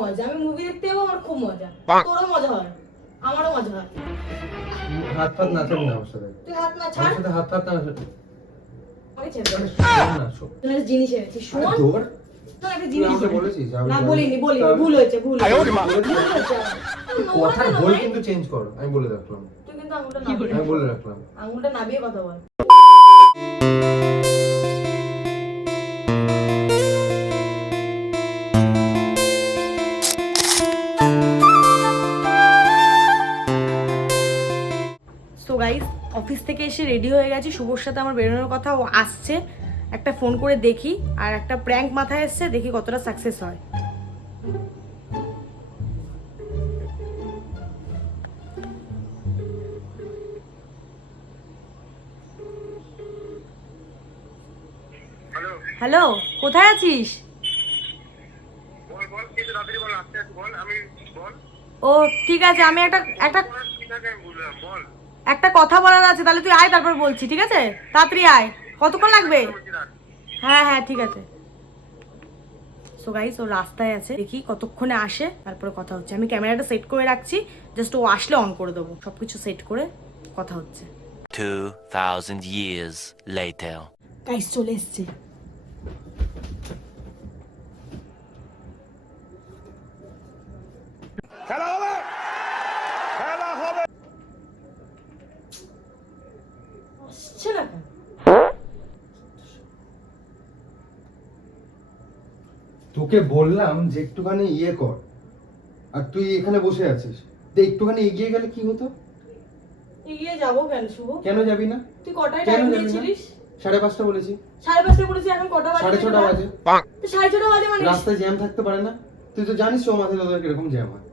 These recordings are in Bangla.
মজা, আমি মুভি দেখতে যাবো, আমার খুব মজা। তোরও মজা হয়, আমারও মজা হয়। হাত ফাত না ছাড় না আমার সাথে। তুই হাত না ছাড়, আমার সাথে হাত ফাত না ছাড়। আমাকে ছেড়ে দে। না শোন। তুই একটা জিনিস এনেছিস, শোন। তোর তোর একটা তুই জিনিস আমাকে বলেছিস আমি না, বলিনি, ভুল হয়েছে, ভুল হয়েছে। কথা বল কিন্তু চেঞ্জ কর, আমি বলে রাখলাম। তুই কিন্তু আঙুলটা নাবিয়ে, আমি বলে রাখলাম। আঙুলটা নাবিয়ে কথা বল। সো গাইস, অফিস থেকে এসে রেডি হয়ে গেছি, শুভর সাথে আমার বেরোনোর কথা, ও আসছে। একটা ফোন করে দেখি, আর একটা প্র্যাঙ্ক মাথায় এসছে, দেখি কতটা সাকসেস হয়। হ্যালো, কোথায় আছিস? ও ঠিক আছে, আমি একটা কথা বলার আছে, তাহলে তুই আয়, তারপর বলছি, ঠিক আছে? তাড়াতাড়ি আয়। কতক্ষণ লাগবে? হ্যাঁ হ্যাঁ ঠিক আছে। সো গাইস, ও রাস্তায় আছে, দেখি কতক্ষণে আসে, তারপরে কথা হচ্ছে। আমি ক্যামেরাটা সেট করে রাখছি, জাস্ট ও আসলে অন করে দেবো। সবকিছু সেট করে কথা হচ্ছে। 2000 years later. গাইস চলে এসছে। আসছে না কেন? তোকে বললাম যে একটুখানি ইয়ে কর, আর তুই এখানে বসে আছিস। তো একটুখানি এগিয়ে গেলে কি হতো? এগিয়ে যাবো কেন শুভ? কেন যাবি না? তুই কটায় কেন টাইম যাবি না? দিয়েছিলিস? 5:30 বলেছি। 5:30 বলেছি, এখন কটা বাজে? 6:30 বাজে। তো 6:30 বাজে মানে রাস্তায় জ্যাম থাকতে পারে না? তুই তো জানিস চৌমাথায় তোদের কিরকম জ্যাম হয়।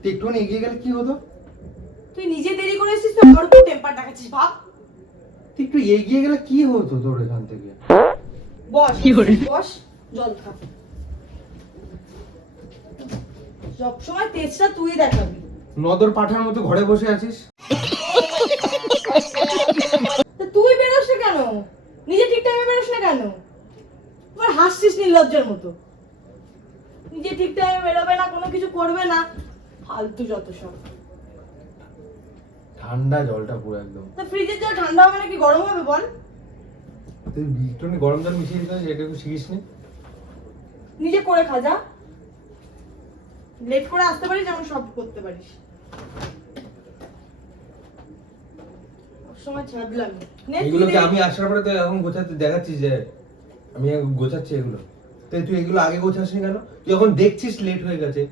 তুই একটুখানি এগিয়ে গেলে কি হতো? তুই নিজে দেরি করে এসেছিস, তো আমার উপর টেম্পার দেখাচ্ছিস, ভাব। তুই একটু এগিয়ে গেলে কি হতো তোর এখান থেকে? বস বস, জল খা। সবসময় তেজটা তুই দেখাবি। নদর পাঠার মতো ঘরে বসে আছিস। তা তুই বেরোস না কেন? নিজে ঠিক টাইমে বেরোস না কেন? তোমার হাসছিস নির্লজ্জের মতো। নিজে ঠিক টাইমে বেরোবে না, কোনো কিছু করবে না, ফালতু যত সব। ঠান্ডা জলটা পুরো একদম। তা ফ্রিজের জল ঠান্ডা হবে নাকি গরম হবে বল? তুই একটুখানি গরম জল মিশিয়ে দিতে এটা একটু শিখিস নি? নিজে করে খা যা। লেট করে আসতে পারিস, যেমন সব করতে পারিস। সময় ছাড়লাম। এগুলো কি আমি আসার পরে তো এখন গোছাতে দেখাচ্ছিস যে আমি গোছাচ্ছি এগুলো? তুই এগুলো আগে গোছাসনি কেন? তুই এখন দেখছিস লেট হয়ে গেছে,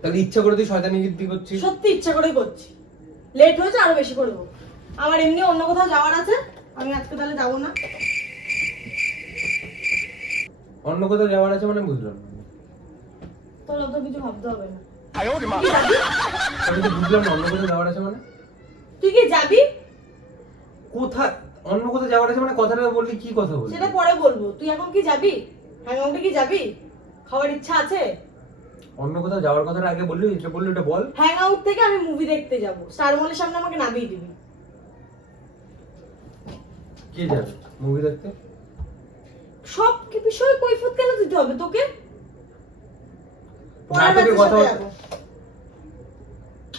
তাহলে ইচ্ছা করে তুই শয়তানি কীর্তি করছিস। সত্যি ইচ্ছা করেই করছি। লেট হয়েছে, আরো বেশি করে দেবো। আমার এমনি অন্য কোথাও যাওয়ার আছে, আমি আজকে তাহলে যাবো না। অন্য কোথাও যাওয়ার আছে মানে বুঝলাম না। তাহলে তো কিছু ভাবতে হবে না। আমি তো বুঝলাম না অন্য কোথাও যাওয়ার আছে মানে। তুই কি যাবি? কোথায় অন্য কোথাও যাওয়ার আছে মানে? কথাটা বললি কি কথা বললি? সেটা পরে বলবো। তুই এখন কি যাবি? হ্যাংআউটে কি যাবি? খাওয়ার ইচ্ছা আছে? অন্য কোথাও যাওয়ার কথাটা আগে বললি, এটা বললি, এটা বল। হ্যাংআউট থেকে আমি মুভি দেখতে যাব। স্টার মলের সামনে আমাকে নামিয়ে দিবি। কে যাবে মুভি দেখতে? সব কি বিষয়ে কৈফিয়ত কেন দিতে হবে তোকে? পরের নাটকের ব্যাচের কথা সাথে যাবো।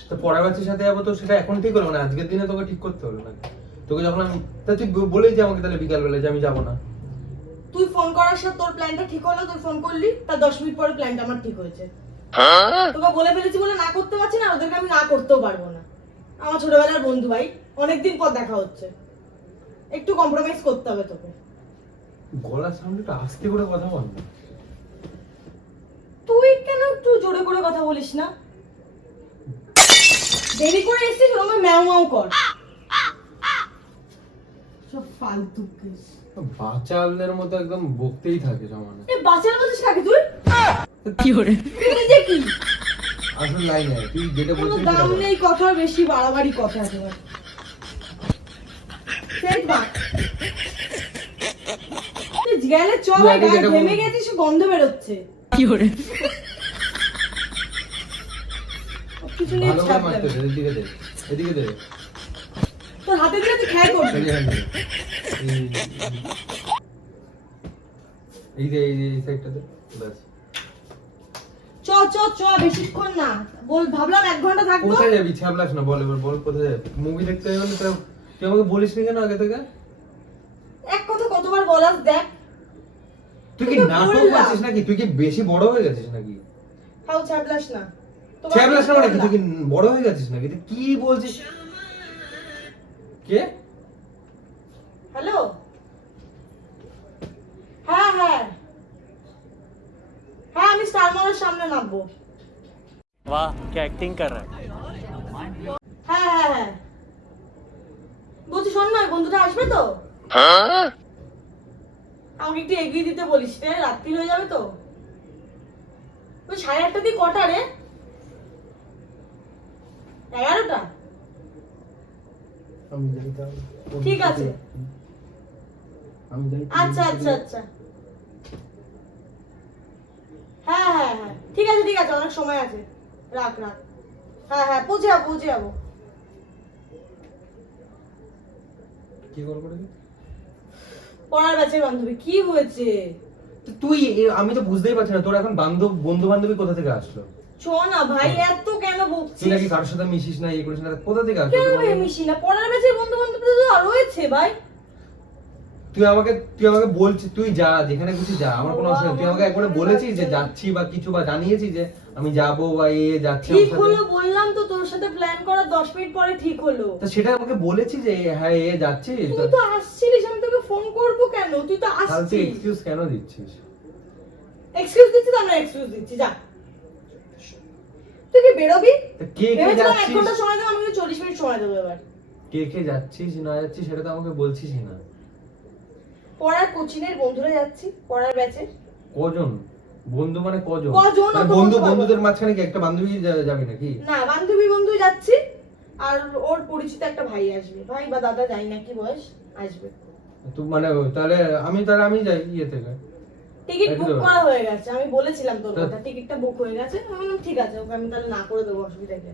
তো পরের ব্যাচের সাথে যাবো, তো সেটা এখন ঠিক হলো না? আজকের দিনে তোকে ঠিক করতে হলো নাকি? তোকে যখন আমি তা তুই বলেই যে আমাকে তাহলে বিকাল বেলা যে আমি যাবো না। তুই ফোন করার সাথে তোর প্ল্যানটা ঠিক হলো, তুই ফোন করলি, তার 10 মিনিট পরে প্ল্যানটা আমার ঠিক হয়েছে। তোকে বলে ফেলেছি বলে না করতে পারছি না, ওদেরকে আমি না করতেও পারবো না। আমার ছোটবেলার বন্ধু ভাই, অনেকদিন পর দেখা হচ্ছে, একটু কম্প্রোমাইজ করতে হবে তোকে। গলার সাউন্ড একটু আস্তে করে কথা বল না। তুই কেন একটু জোরে করে কথা বলিস না? দেরি করে এসেছিস, ওরকম ম্যাও ম্যাও কর। সব ফালতু কেস। বাচালদের মতো একদম বকতেই থাকে সমানে। এ বাচ্চার বলছিস কাকে তুই? কি করে? তুই নিজে কি? আসল লাইন নাই, তুই যেটা কোনো বলছিস দাম সেটা বল। নেই কথার, বেশি বাড়াবাড়ি কথা একেবারে। Set but. তুই গেলে চল, তুই আগে গায়ে যেটা ঘেমে বল- গেছিস, গন্ধ বেরোচ্ছে। কি করে? কিছু নিয়ে ভালো করে ছাপ মারতে দেবে। দে, এদিকে দে, এদিকে দে। তোর হাতে দিলে তুই খেয়ে করবি। এই যে, এই যে এই সাইডটা দে, ব্যাস। চল চ বেশিক্ষণ না, ভাবলাম 1 ঘন্টা থাকবো। কোথায় যাবি? ছাবলাস না, বল এবার বল কোথায় যাবি? মুভি দেখতে যাবি মানে তুই আমাকে বলিস নি কেন আগে থেকে? এক কথা কতবার বলাস দেখ। তুই কি তোকে নাটক বললাম। করছিস নাকি? তুই কি বেশি বড় হয়ে গেছিস নাকি? হাউ ছাবলাস না। ছাবলাস না মানে কি? তুই কি বড় হয়ে গেছিস নাকি? তুই কি বলছিস? কে? হ্যালো, হ্যাঁ হ্যাঁ হ্যাঁ, আমি স্টার মলের সামনে নামবো। वाह क्या एक्टिंग कर रहा है। হ্যাঁ হ্যাঁ হ্যাঁ, বলছি শোন না, বন্ধুটা আসবে তো? আমাকে একটু এগিয়ে দিতে বলিস রে, রাত্রি হয়ে যাবে তো। ওই 8:30 দিয়ে কটা রে? 11টা? আমি যাই তাহলে। ঠিক আছে। আমি যাই। আচ্ছা আচ্ছা আচ্ছা, হ্যাঁ হ্যাঁ হ্যাঁ, ঠিক আছে ঠিক আছে, অনেক সময় আছে, রাখ রাখ। হ্যাঁ হ্যাঁ, পৌঁছে যাবো। কি করব রে? পড়ার ব্যাচের বান্ধবী, কি হয়েছে? আমি তো বুঝতেই পারছি না, তোর এখন বন্ধু বান্ধবী কোথা থেকে আসলো? শো না ভাই, এত কেন তুই বকছিস? নাকি কারোর সাথে মিশিস না, ইয়ে করিস না, কোথা থেকে আসলো কেন তোর ভাই বন্ধু? মিশি না? পড়ার ব্যাচের বন্ধু বান্ধব তো রয়েছে ভাই। তুই আমাকে বলছিস তুই যা, যেখানে খুশি যা, আমার কোনো অসুবিধা নেই। তুই আমাকে একবার বলেছিস যে যাচ্ছি বা কিছু, বা জানিয়েছিস যে আমি যাবো বা যাচ্ছি ঠিক আমার সাথে? হলো, বললাম তো তোর সাথে প্ল্যান করার 10 মিনিট পরে ঠিক হলো। তা সেটা আমাকে বলেছিস যে হ্যাঁ যাচ্ছিস? তুই তো আসছিলিস, আমি তোকে ফোন করবো কেন? তুই তো তাহলে তুই আসছিস। এক্সকিউজ কেন দিচ্ছিস? এক্সকিউজ দিচ্ছি তো, আমরা এক্সকিউজ দিচ্ছি, যা। তুই কি বেরোবি? তা কে ভেবেছিলাম 1 যাচ্ছিস? ঘন্টা সময় দেবো, আমি 40 মিনিট সময় দেবো এবার। কে যাচ্ছিস না যাচ্ছিস সেটা তো আমাকে বলছিসই না। পড়ার কোচিংয়ের বন্ধুরা যাচ্ছি, পড়ার ব্যাচের। কজন বন্ধু মানে কজন? কজন মানে অত বলতে পারবো বন্ধুদের না। মাঝখানে কি একটা বান্ধবী যাবে নাকি? না, বান্ধবী বন্ধু যাচ্ছি, আর ওর পরিচিত একটা ভাই আসবে, ভাই বা দাদা, জানি না কি বয়স, আসবে। তো মানে তাহলে আমি যাই ইয়ে থেকে। টিকিট বুক একদম। করা হয়ে গেছে, আমি বলেছিলাম তোর তা- কথা, টিকিটটা বুক হয়ে গেছে। আমি বললাম ঠিক আছে, ওকে আমি তাহলে না করে দেবো, অসুবিধা নেই।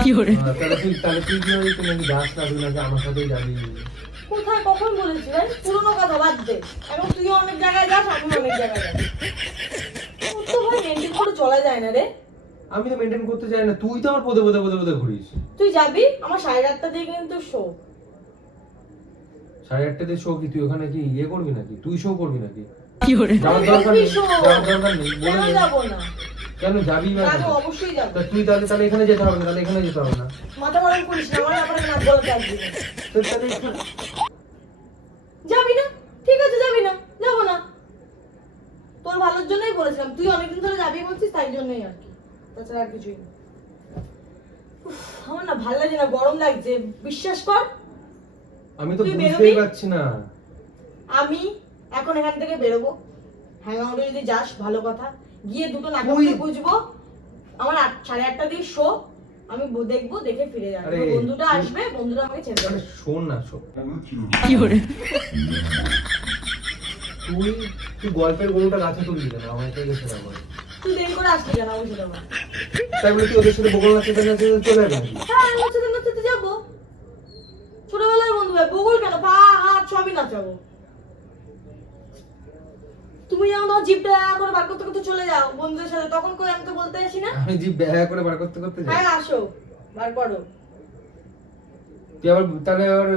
তাহলে তুই কি হলি? তুই নাকি যাস না, তুই নাকি আমার সাথেই যাবি? কোথায় কখন বলেছি ভাই? পুরোনো কথা বাদ দে, এখন তুইও অনেক জায়গায় যাস, আমিও অনেক জায়গায় যাই। তোর তো ভাই মেনটেন করে চলা যায় না রে। আমি তো মেনটেন করতে চাই না, তুই তো আমার পদে ঘুরিস। তুই যাবি, আমার 8:30 দিয়ে কিন্তু শো। 8:30 শো কি? তুই ওখানে কি ইয়ে করবি নাকি? তুই শো করবি নাকি? কি যাওয়ার দরকার নেই, শো? যাওয়ার দরকার নেই, বলে কেন দে। যাবো না? কেন যাবি বা যাবো, কেন? অবশ্যই যাবো। তা তুই তাহলে এখানে যেতে হবে না, তাহলে এখানে যেতে হবে না। মাথা গরম করিস না, আমার ব্যাপারে নাক গলাতে আসবি না। তো তাহলে যাবি না? ঠিক আছে, যাবি না, যাবো না। তোর ভালোর জন্যই বলেছিলাম, তুই অনেকদিন ধরে যাবি বলছিস, তাই জন্যই আর কি, তাছাড়া আর কিছুই না। উফ, আমার না ভালো লাগে না, গরম লাগছে, বিশ্বাস কর। আমি তো তুই বুঝতেই বেরোবি? পারছি না। আমি এখন এখান থেকে বেরোবো, হ্যাং আউটে যদি যাস ভালো কথা, গিয়ে দুটো নাটক তুই- বুঝবো। আমার 8:30 দিয়ে শো, আমি দেখবো, দেখে ফিরে যাবো। আরে, বন্ধুটা তুই- আসবে, বন্ধুটা আমাকে ছেড়ে দেবে। আরে শোন না, শোন। তুই গল্পের গরুটা গাছে তুলবি কেন? আমার কাছে গেছে না বল। তুই দেরি করে আসলি কেন? আমি সেটা বল। তাই বলে তুই ওদের সাথে বগল নাচতে নাচতে চলে যাবে নাকি? হ্যাঁ, আমি নাচতে নাচতে যাবো। ছোটবেলার বন্ধু ভাই, বগল কেন, পা হাত সবই নাচাবো। তুমি যেমন তোমার জিপটা করে বার করতে করতে চলে যাও বন্ধুদের সাথে, তখন কই আমি তো বলতে আসি না। আমি জিভ ব্যয় করে বার করতে যাই। হ্যাঁ, আসো, বার করো। তুই আবার তাহলে আবার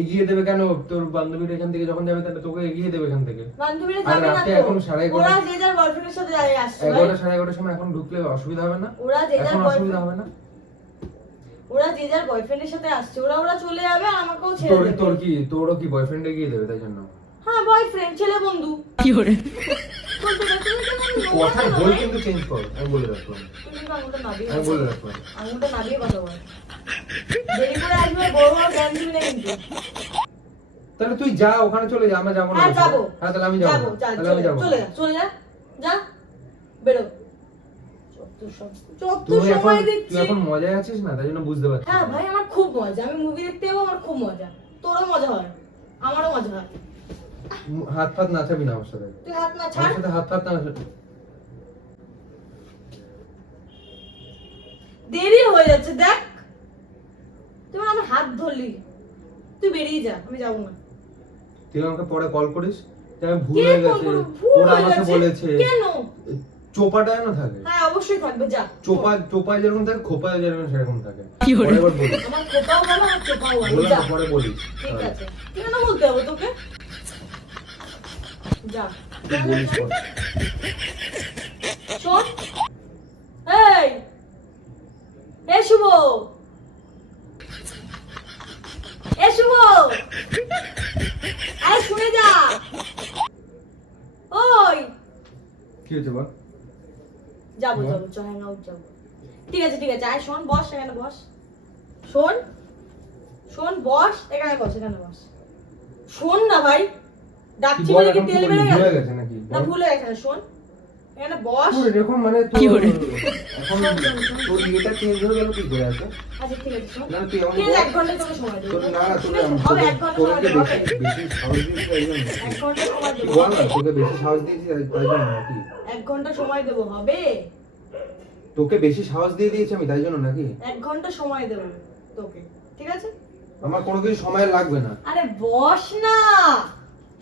এগিয়ে দেবে কেন? তোর বান্ধবীরা এখান থেকে যখন যাবে তাহলে তোকে এগিয়ে দেবে এখান থেকে। বান্ধবীরা আর যাবে না রাতে তো, এখন 11:30 ওরা যে যার বয়ফ্রেন্ডের সাথে যাই আসছে ভাই। 11টা 11:30 সময় এখন ঢুকলে অসুবিধা হবে না? ওরা যে যার এখন অসুবিধা বয়ফ্রেন্ড, হবে না? ওরা যে যার বয়ফ্রেন্ডের সাথে আসছে, ওরা চলে যাবে, আর আমাকেও ছেড়ে দেবে। তোরও কি বয়ফ্রেন্ড এগিয়ে দেবে তাই জন্য? হ্যাঁ, বয়ফ্রেন্ড, ছেলে বন্ধু। কি করে? বলতে পারছি না, তুমি কেমন কথার নোংরা বই ভাই? কিন্তু চেঞ্জ কর, আমি বলে রাখলাম। তুই কিন্তু আঙুলটা নাবিয়ে আমি কথা বলে বল। রাখলাম। আঙুলটা নাবিয়ে কথা বল। দেরি করে আসবে, বড় বড় জ্ঞান দিবি না কিন্তু। তাহলে তুই যা, ওখানে চলে যা, আমরা যাবো না। হ্যাঁ, যাবো। হ্যাঁ, তাহলে আমি যাবো যাবো, না। যা, তাহলে আমি যাবো না। চলে যা, চলে যা, যা, বেরো। চত্বর তুই এখন সময় দিচ্ছি। তুই এখন মজায় আছিস না, তাই জন্য বুঝতে পারছিস হ্যাঁ না। ভাই, আমার খুব মজা, আমি মুভি দেখতে যাবো, আমার খুব মজা। তোরও মজা হয়, আমারও মজা হয়। হাত ফাত নাচাবি না আমার সাথে। তুই হাত না আমার ছাড়। সাথে হাত ফাত না। দেরি হয়ে যাচ্ছে দেখ, তুই আমার হাত ধরলি, তুই বেরিয়ে যা, আমি যাবো না। তুই আমাকে পরে কল করিস যে আমি ভুল কে হয়ে ফোন গেছে, করলো? ভুল ওরা হয়ে আমাকে গেছে? বলেছে। কেন? চোপাটা না থাকে, হ্যাঁ অবশ্যই থাকবে, যা। চোপায় যেরকম থাকে খোপায় যেরকম সেরকম থাকে। পরে এবার বলিস, আমার খোপাও ভালো আর চোপাও ভালো, বললাম যা। তো, পরে বলিস। ঠিক আছে, তুই কেন বলতে হবে তোকে? যা। তুই বলিস পরে। শোন, এই এ শুভ, এ শুভ, আরে শুনে যা। ওই কি হয়েছে বল? যাবো যাবো, চ হ্যাং আউট যাবো। ঠিক আছে ঠিক আছে, আয় শোন, বস এখানে বস। শোন শোন, বস এখানে, বস এখানে বস। শোন না ভাই, কি ডাকছি বল, বলে কি এখন কি তেল বলবি? বেড়ে ভুলে গেল? গেছে নাকি? না বল। ভুলে গেছে না, শোন এখানে বস। তোর এরকম মানে তোর এখন তোর ইয়েটা চেঞ্জ হয়ে গেল কি করে আছে? আচ্ছা ঠিক আছে, শোন। না তুই আমাকে ঠিক আছে, বল। 1 ঘন্টা তোকে সময় দেবো। তোর না না ঠিক তোকে আছে, হবে 1 ঘন্টা সময় তোকে দেবো, বেশি হবে। বেশি সাহস দিয়েছি তাই জন্য। 1 ঘন্টা সময় দেবো, বল না, হবে। তোকে বেশি সাহস দিয়েছি তাই জন্য নাকি? 1 ঘন্টা সময় দেবো, হবে। তোকে বেশি সাহস দিয়ে দিয়েছি আমি তাই জন্য নাকি? 1 ঘন্টা সময় দেবো তোকে, ঠিক আছে? আমার কোনো কিছু সময় লাগবে না। আরে বস না,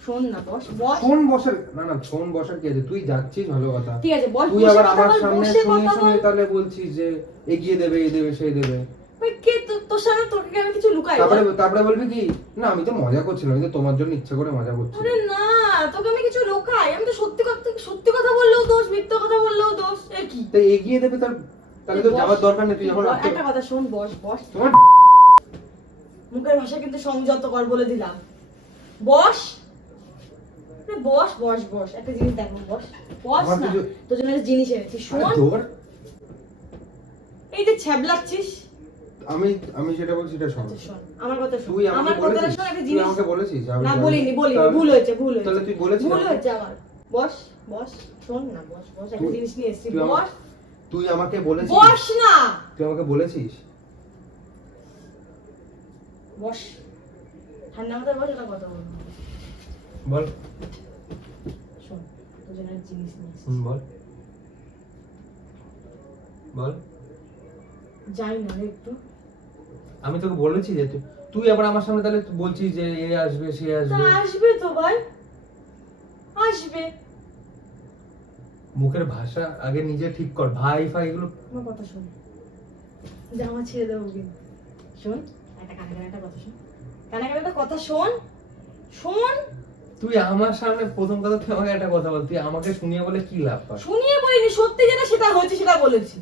শোন না, বস বস। ফোন বসার না না, ফোন বসার কি আছে? তুই যাচ্ছিস ভালো কথা, ঠিক আছে বস, তুই বসে আবার কথা আমার বল, সামনে বসে শুনে কথা শুনে বল। তাহলে বলছিস যে এগিয়ে দেবে এই দেবে সেই দেবে। ভাই কে তোর সামনে তোকে আমি কিছু লুকাই? তারপরে বলবি কি না আমি তো মজা করছিলাম, আমি তো তোমার জন্য ইচ্ছা করে মজা আরে করছিলাম। না, তোকে আমি কিছু লুকাই? আমি তো সত্যি কথা বললেও দোষ, মিথ্যা কথা বললেও দোষ, এ কি? তাই এগিয়ে দেবে তাহলে তো বস। যাওয়ার দরকার নেই, তুই যখন বস, রাখতে একটা কথা শোন, বস বস। তোমার মুখের ভাষা কিন্তু সংযত কর, বলে দিলাম। বস, আরে বস বস বস, একটা জিনিস দেখো, বস বস আমার না। কিছু- তোর জন্য একটা জিনিস এনেছি, শোন। আরে ধর, এই যে ছ্যাবলাচ্ছিস, আমি যেটা বলছি সেটা শোন। আচ্ছা শোন, আমার কথা শোন, তুই আমার আমাকে কথাটা বলেছিস, শোন, একটা তুই জিনিস। আমাকে বলেছিস আমি না জানি। বলিনি, তাহলে- ভুল হয়েছে, ভুল হয়েছে। তাহলে তুই বলেছিস ভুল আমাকে? হয়েছে আমার। বস বস, শোন না, বস বস, একটা তুই- জিনিস নিয়ে এসেছি, তুই বস তুই আমাকে বলেছিস, বস না, তুই আমাকে বলেছিস বস ঠান্ডা মাথায় বস, এটা কথা বলবো। বল। শোন, তোর জন্য একটা জিনিস নিয়ে এসেছি। বল বল। যাই না রে একটু। আমি তোকে বলেছি যে তুই আবার আমার সামনে তাহলে তুই বলছিস যে এ আসবে সে তা আসবে। আসবে তো ভাই, আসবে। মুখের ভাষা আগে নিজে ঠিক কর, ভাই ফাই এগুলো। আমার কথা শোন, জামা ছেড়ে দেবো কিন্তু। শোন, একটা কানে একটা কথা শোন, কানে একটা কথা শোন, শোন। তুই আমার সামনে প্রথম কথা তুই আমাকে একটা কথা বল, তুই আমাকে শুনিয়ে বলে কি লাভ পাস? শুনিয়ে বলিনি, সত্যি যেটা সেটা হয়েছে সেটা বলেছি।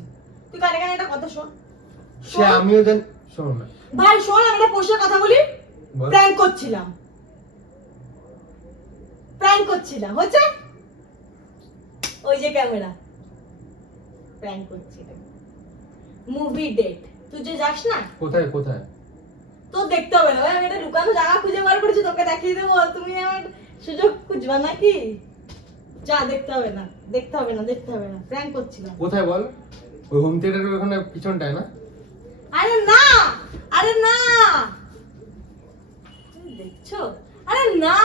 তুই কানে একটা কথা শোন। সে আমিও জানি, শোন না ভাই শোন, আমি একটা পোষার কথা বলি। বল। প্র্যাঙ্ক করছিলাম, প্র্যাঙ্ক করছিলাম, হচ্ছে ওই যে ক্যামেরা, প্র্যাঙ্ক করছিলাম। মুভি ডেট, তুই যে যাস না, কোথায় কোথায়? তো দেখতে হবে না ভাই, আমি একটা লুকানো জায়গা খুঁজে বার করেছি, তোকে দেখিয়ে দেবো। তুমি আমার সুযোগ খুঁজবা নাকি? যা, দেখতে হবে না, দেখতে হবে না, দেখতে হবে না, প্র্যাঙ্ক করছিলাম। কোথায় বল? ওই হোম থিয়েটারের ওখানে পিছনটায় না? আরে না, আরে না, তুমি দেখছো? আরে না।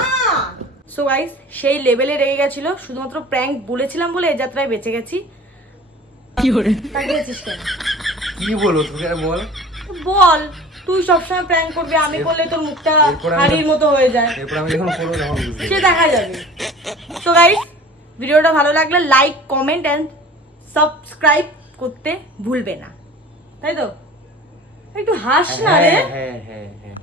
সো গাইস, সেই লেভেলে রেগে গেছিল, শুধুমাত্র প্র্যাঙ্ক বলেছিলাম বলে এই যাত্রায় বেঁচে গেছি। কি করে তাকিয়েছিস কেন? কি বলো তোকে আর বল। বল, তুই সবসময় প্র্যাঙ্ক করবি, আমি করলে তোর মুখটা এরপর আমি- হাড়ির মতো হয়ে যায়, এরপর আমি যখন করবো তখন বুঝবি। সে দেখা যাবে। সো গাইস, ভিডিওটা ভালো লাগলে লাইক, কমেন্ট এন্ড সাবস্ক্রাইব করতে ভুলবে না, তাই তো? একটু হাস না রে। হ্যাঁ হ্যাঁ হ্যাঁ